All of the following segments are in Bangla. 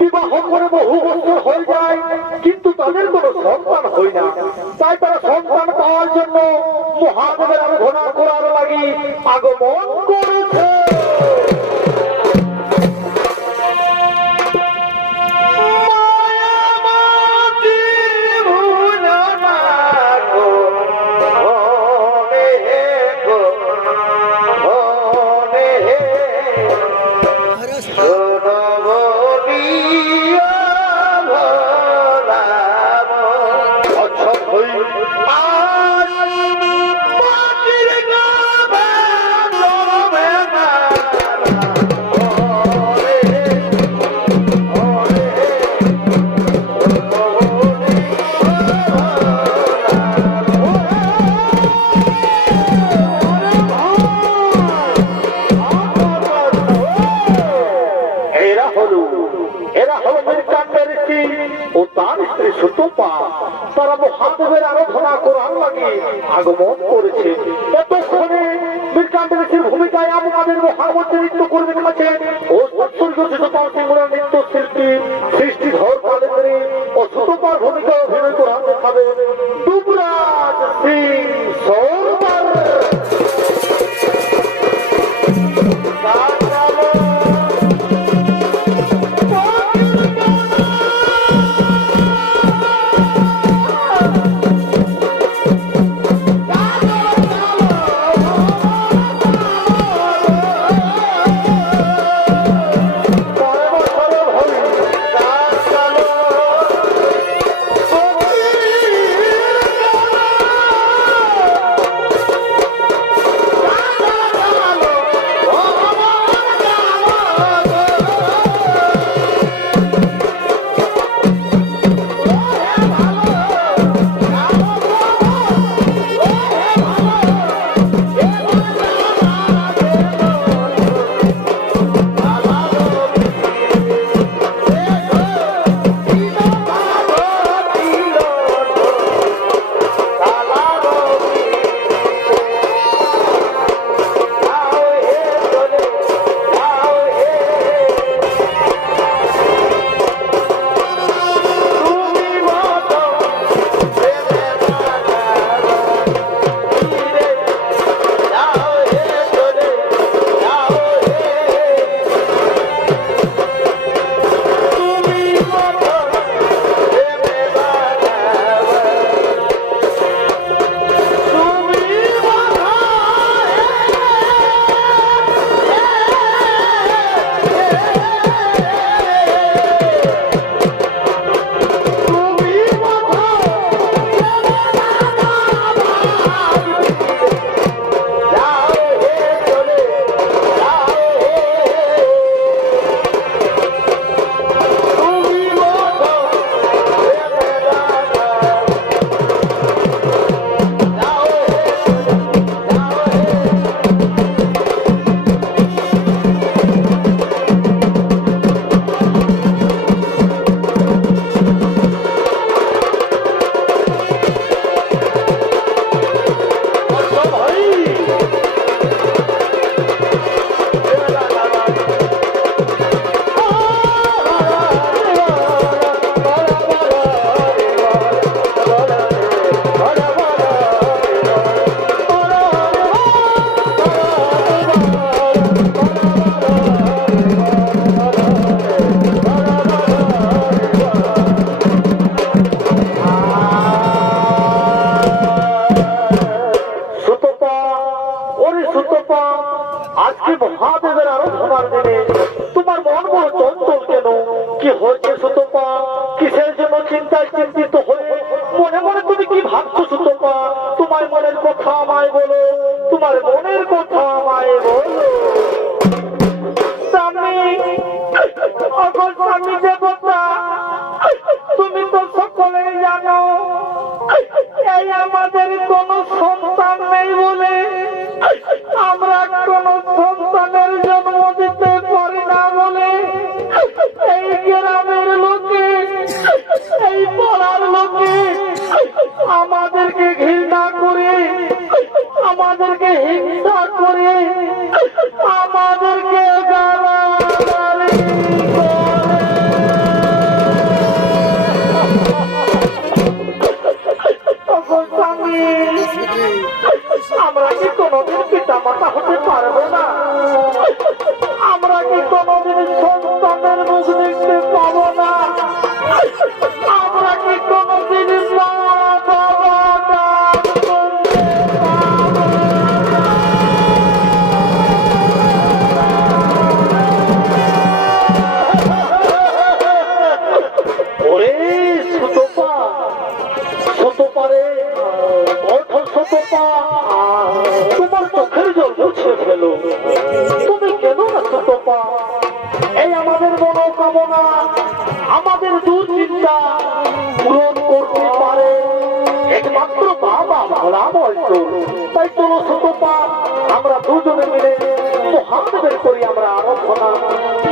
বিবাহ করে বহু হয়ে যায়, কিন্তু তাদের কোনো হয় তাই তারা জন্য করার লাগি আগমন করেছে। কি হয়েছে সুতপা? কিসের জন্য চিন্তায় চিন্তিত হয়ে? মনে মনে তুমি কি ভাবছ সুতপা? তোমার মনের কথা আমায় বলো। তোমার মনের কথা আমায় বলো। তুমি তো জানো। এই সন্তান নেই বলে আমরা কোনো সন্তানের জন্ম দিতে এই পড়ার লোকে আমাদেরকে ঘৃণা করে, আমাদেরকে হিংসা করে, আমাদেরকে আমরা কি কোনোদিন পিতা মাতা হতে পারব না? আমরা কি কোনোদিন সন্তানের মুখ না এই আমাদের মনোকামনা, আমাদের দুশ্চিন্তা পূরণ করতে পারে। একমাত্র বাবা ভোলা বলতো, তাই চলো সুতপা আমরা দুজনে মিলে মহাদেবের করি আমরা আরাধনা,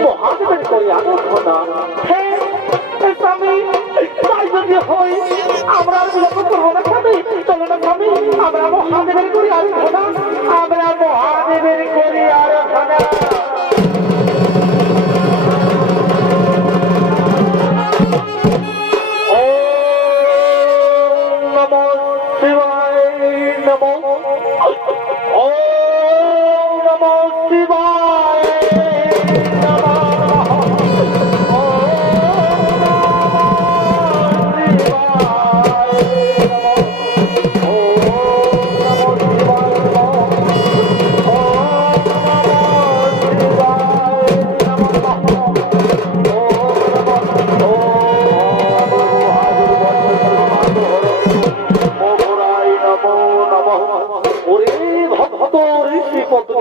মহাদেবের করি আরাধনা। হ্যাঁ স্বামী, তাই যদি হয়, আমরা বিলম্ব করব না স্বামী, চলো না স্বামী, আমরা মহাদেবের করি আরাধনা, আমরা মহাদেবের করি আরাধনা।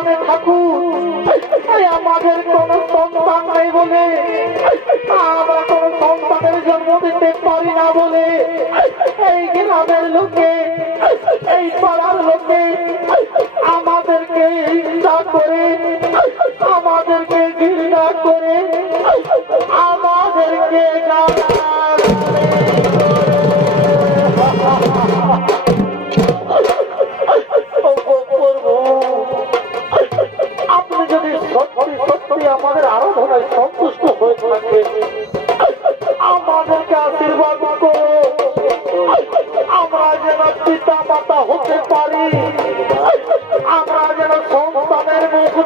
জানে ঠাকুর। আমাদের কোনো সন্তান নেই বলে। আমরা কোনো সন্তানের জন্ম দিতে পারি না বলে। এই গ্রামের লোকে, এই পাড়ার লোকে আমাদেরকে হিংসা করে, আমাদেরকে ঘৃণা করে, আমাদেরকে গালাগালি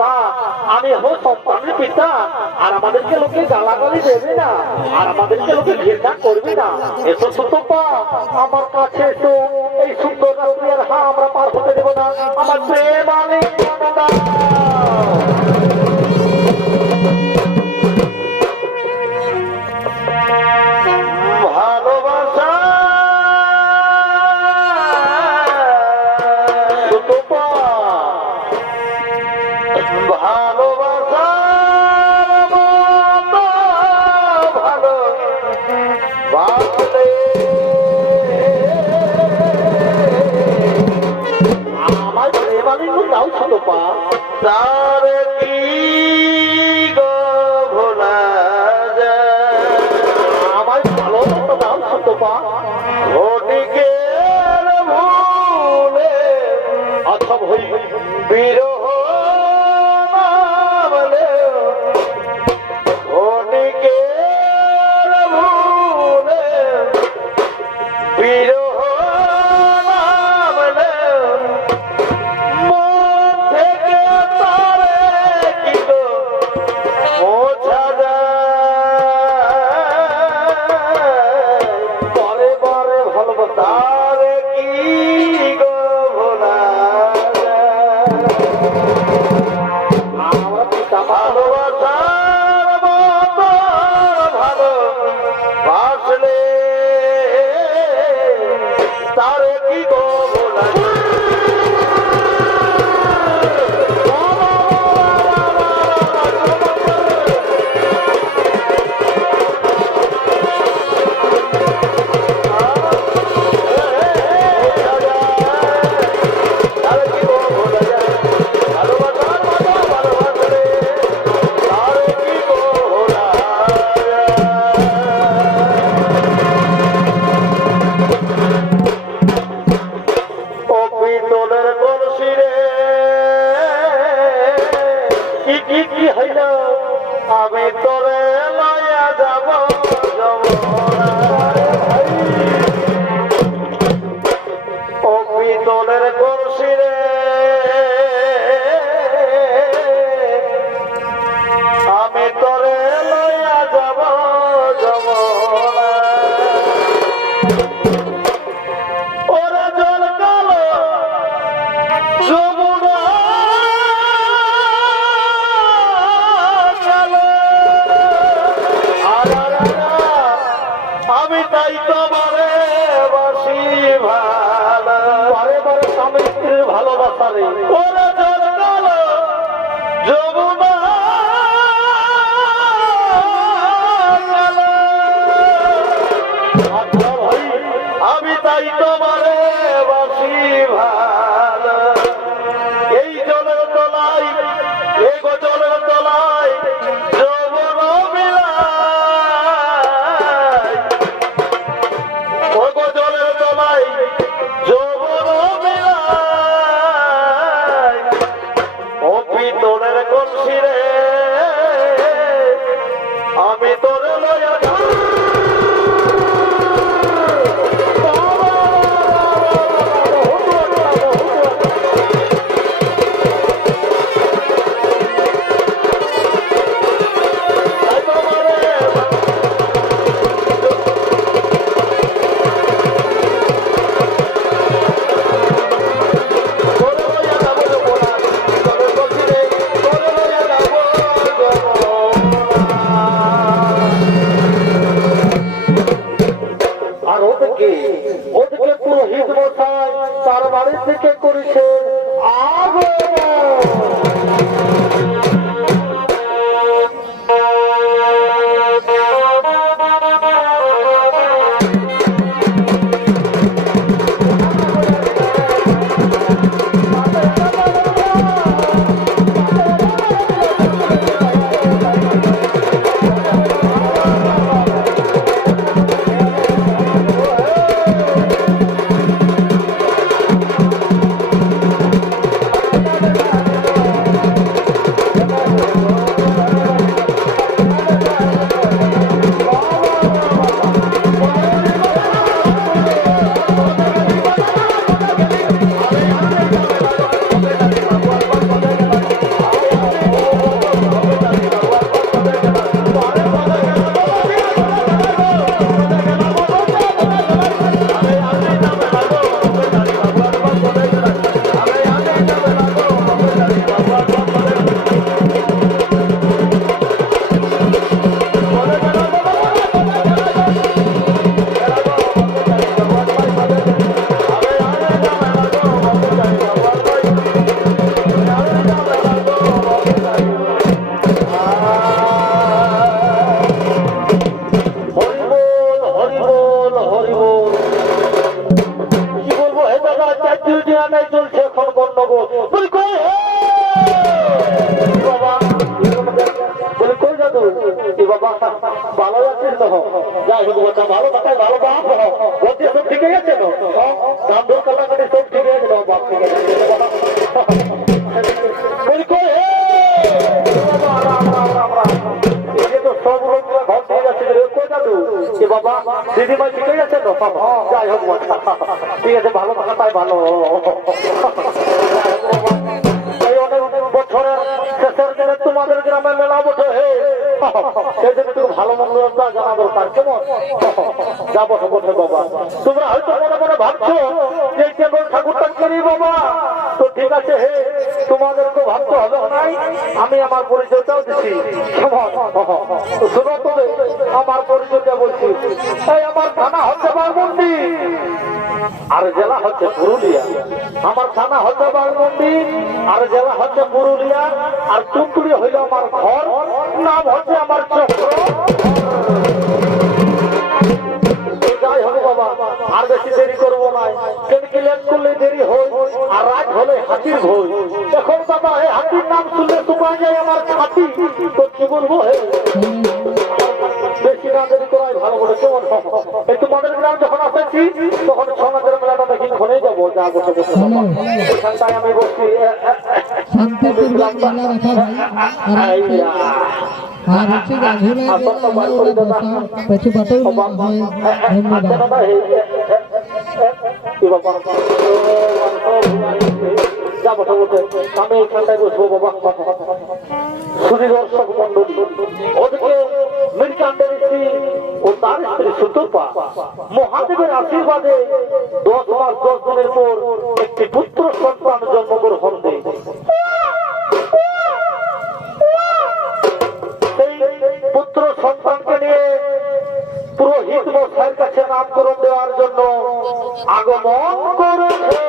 মাতা আমি হো সন্তানের পিতা, আর আমাদেরকে লোকে গালাগালি দেবে না, আর আমাদেরকে লোকে ঘৃণা করবে না। এসো সতপা আমার কাছে তো এই সুন্দর হ্যাঁ আমরা পার হতে দেবো না। আমার প্রেম অনেক ¡Hola! ভালো জানা তো ঠিক আছে নাই আমি আমার পরিচয়টাও দিচ্ছি। শোনো তবে আমার পরিচয়টা বলছি। এই আমার থানা হচ্ছে বারমন্দি আর জেলা হচ্ছে পুরুলিয়া। আমার থানা হচ্ছে বারমন্দি আর জেলা হচ্ছে পুরুলিয়া। আর টুকটুরি হইল আমার ঘর, নাম হচ্ছে আমার চক্র। আর বেশি দেরি করব না। কেন কি লেট করলে দেরি হয়? আর রাত হলে হাতির ভয়। এখন বাবা এই হাতির নাম শুনলে তোমার যায় আমার ছাতি তো কি বলব হে বেশি না দেরি করাই ভালো বলে কেমন এই তোমাদের গ্রাম যখন আসেছি তখন সমাজের মেলাটা দেখি ওখানেই যাব যা বসে বসে এখানটায় আমি বসছি। শান্তিপুর গ্রাম রাখা ভাই। আর হচ্ছে পেছু পাটল হয় ধন্যবাদ আচ্ছা আমি এখানটায় বসবো বাবা দর্শক মন্ডলী ওদিকে স্ত্রী ও তার স্ত্রী মহাদেবের আশীর্বাদে দশ মাস দশ দিনের পর একটি পুত্র সন্তান জন্মগ্রহণ দেয় পুত্র সন্তানকে নিয়ে পুরোহিত মশাইয়ের কাছে নামকরণ দেওয়ার জন্য আগমন করেছে।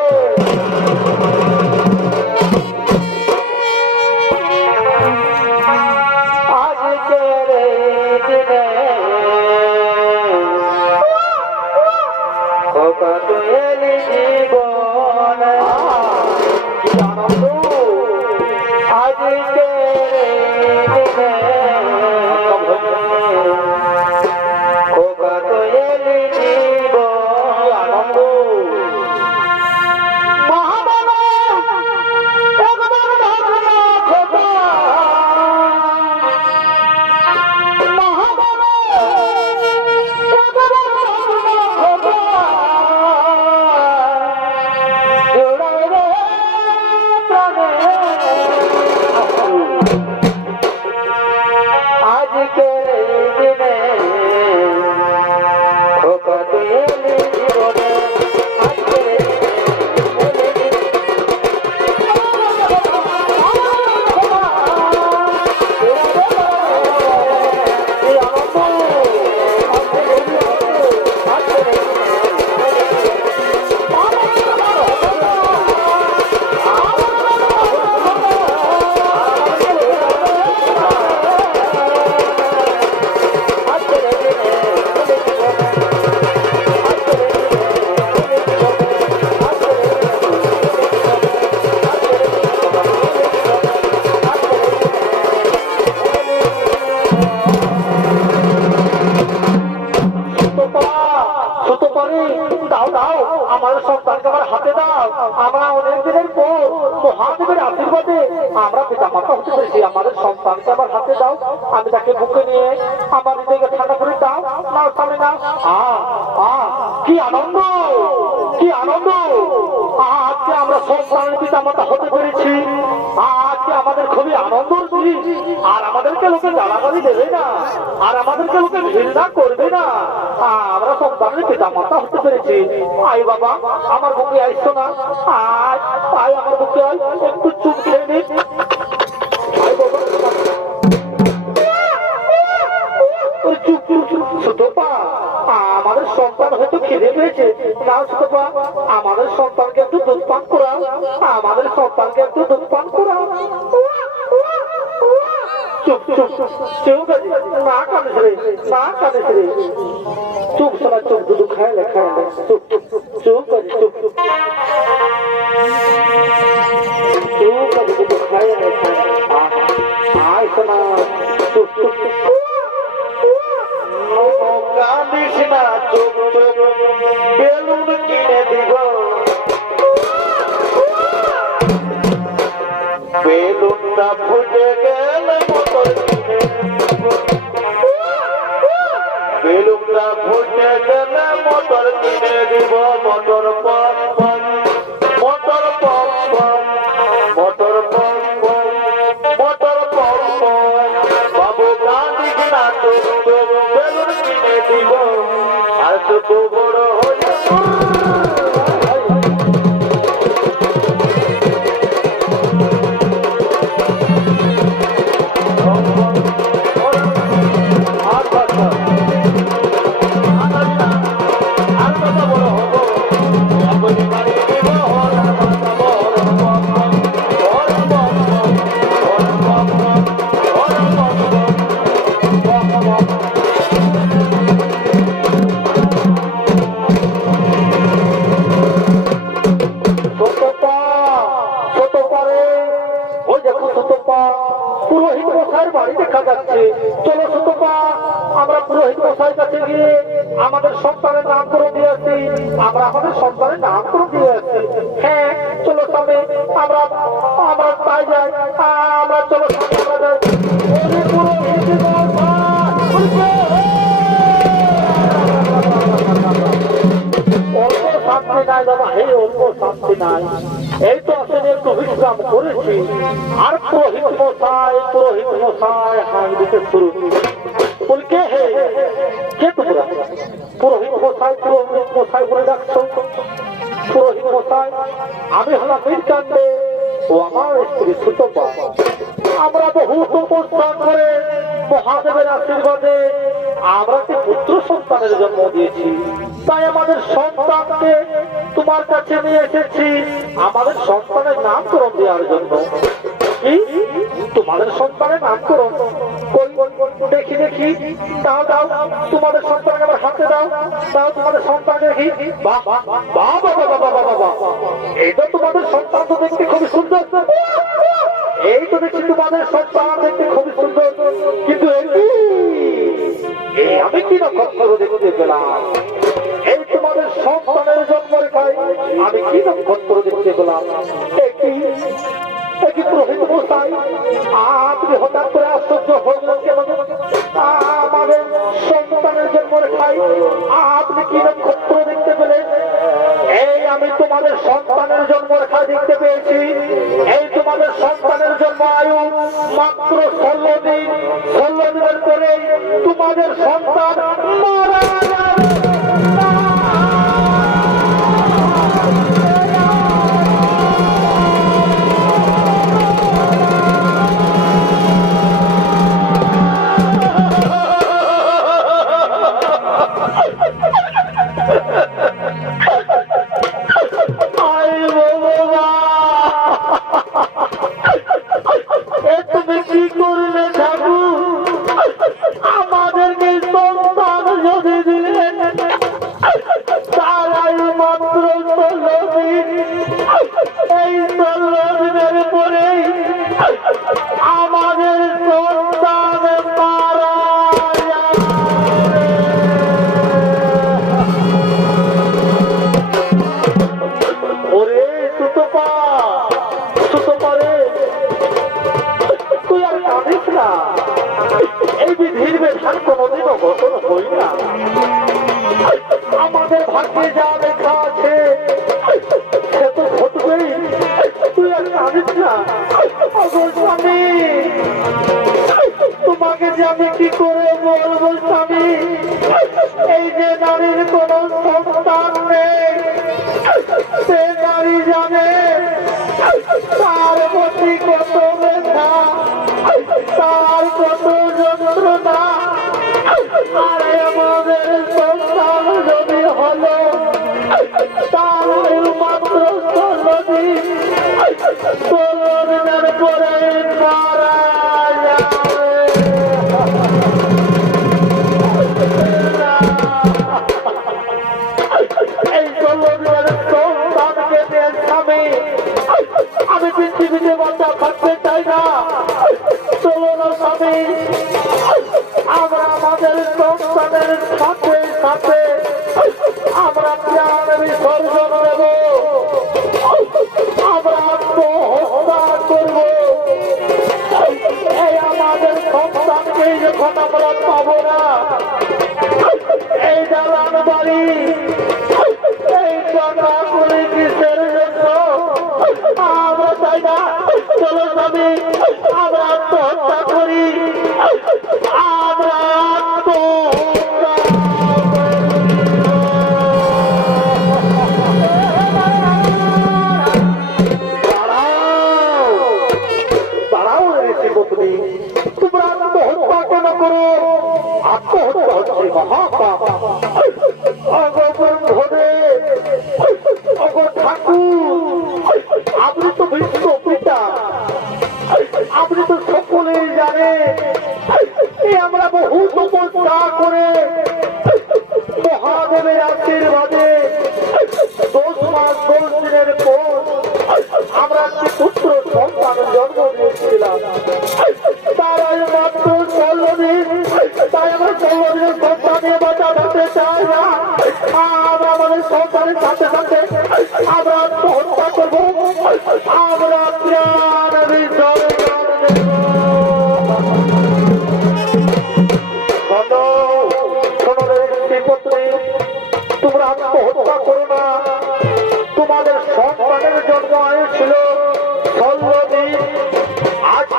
মাতা আমাদের সন্তানকে আমার হাতে দাও, আমি তাকে বুকে নিয়ে আমার হৃদয়কে দাও। নাও আ কি আনন্দ কি আনন্দ। আজকে আমরা সন্তানের পিতা মাতা হতে পেরেছি। আমাদের খুবই আনন্দ। আর আমাদেরকে লোকে জ্বালাগালি দেবে না। আর আমাদেরকে লোকে ঘৃণা করবে না। আমরা সন্তানের পিতা হতে পেরেছি। আই বাবা, আমার বুকে আইসো না। আয় আয় আমার বুকে একটু চুপ খেয়ে নে আমাদের সন্তান হয়তো খিদে পেয়েছে না সুতপা আমাদের সন্তানকে একটু দুধ পান করা আমাদের সন্তানকে একটু দুধ পান করা চুপ চুপ চুপ না কাঁদিস রে না কাঁদিস রে চুপ শোনা চুপ দুধ খায় চুপ চুপ চুপ আছে চুপ চুপ চুপ আছে দুধ খায় না না আয় শোনা চুপ চুপ কান্দিস না চোখ চোখ বেলুন কিনে দিব। বেলুনটা ফুটে গেল মতন কিনে বেলুনটা ফুটে গেল মটর কিনে দিব, মটর এই তো আসলে বিশ্রাম করেছি। আর পুরোহিত মশাই পুরোহিত মশাই হাঁক দিতে শুরু বল, কে হে? কে পুরোহিত মশাই পুরোহিত মশাই বলে পুরোহিত মশাই, আমি ও আমার স্ত্রী সুতপা। আমরা বহু করে মহাদেবের আশীর্বাদে আমরা পুত্র সন্তানের জন্ম দিয়েছি। তাই আমাদের সন্তানকে তোমার কাছে আমি এসেছি। আমাদের সন্তানের নামকরণ দেওয়ার জন্য। তোমাদের সন্তানের নামকরণ? দেখি দেখি। দাও দাও। তোমাদের সন্তানকে আমার হাতে দাও। দাও তোমাদের সন্তান দেখি। বাবা বাবা বাবা বাবা এটা তোমাদের সন্তান তো দেখতে খুবই সুন্দর। এই তো দেখছি তোমাদের সন্তান দেখতে খুবই সুন্দর। কিন্তু আমি কি নক্ষত্র দেখতে পেলাম? আমি কি নক্ষত্র দেখতে পেলাম একই একই প্রভৃত মশাই আপনি হঠাৎ করে আশ্চর্য হলেন কেন আমাদের সন্তানের জন্ম রেখায় আপনি কি নক্ষত্র দেখতে পেলেন? এই আমি তোমাদের সন্তানের জন্ম রেখা দেখতে পেয়েছি। এই তোমাদের সন্তানের জন্ম আয়ু মাত্র ষোলো দিন। ষোলো দিনের পরে তোমাদের সন্তান মারা আমি কি করে বলব স্বামী? এই যে নারীর কোনো সন্তান নেই, সে নারী জানে তার প্রতি কত ব্যথা, তার কত যন্ত্রণা। আরে আমাদের সন্তান যদি হলো, তার মাত্র ষোলো দিন ষোলো দিনের পরে মারা পথে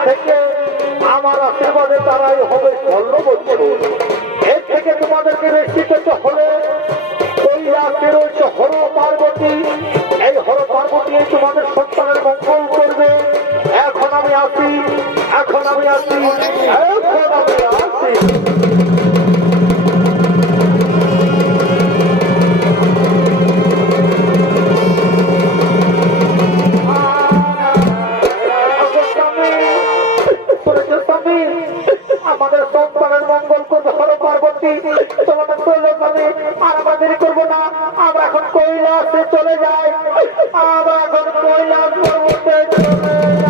থেকে আমার আশীর্বাদে তারাই হবে বছর এর থেকে তোমাদেরকে বেশি পেতে হলে হর পার্বতী। এই হর পার্বতী তোমাদের সন্তানের মঙ্গল করবে। এখন আমি আসি, এখন আমি আসি, এখন আমি আসি। সম্পত্তি তোমাদের করলে বলে আর আমাদের করব না আমরা এখন কৈলাসে চলে যাই আমরা এখন কৈলাস পর্বতে চলে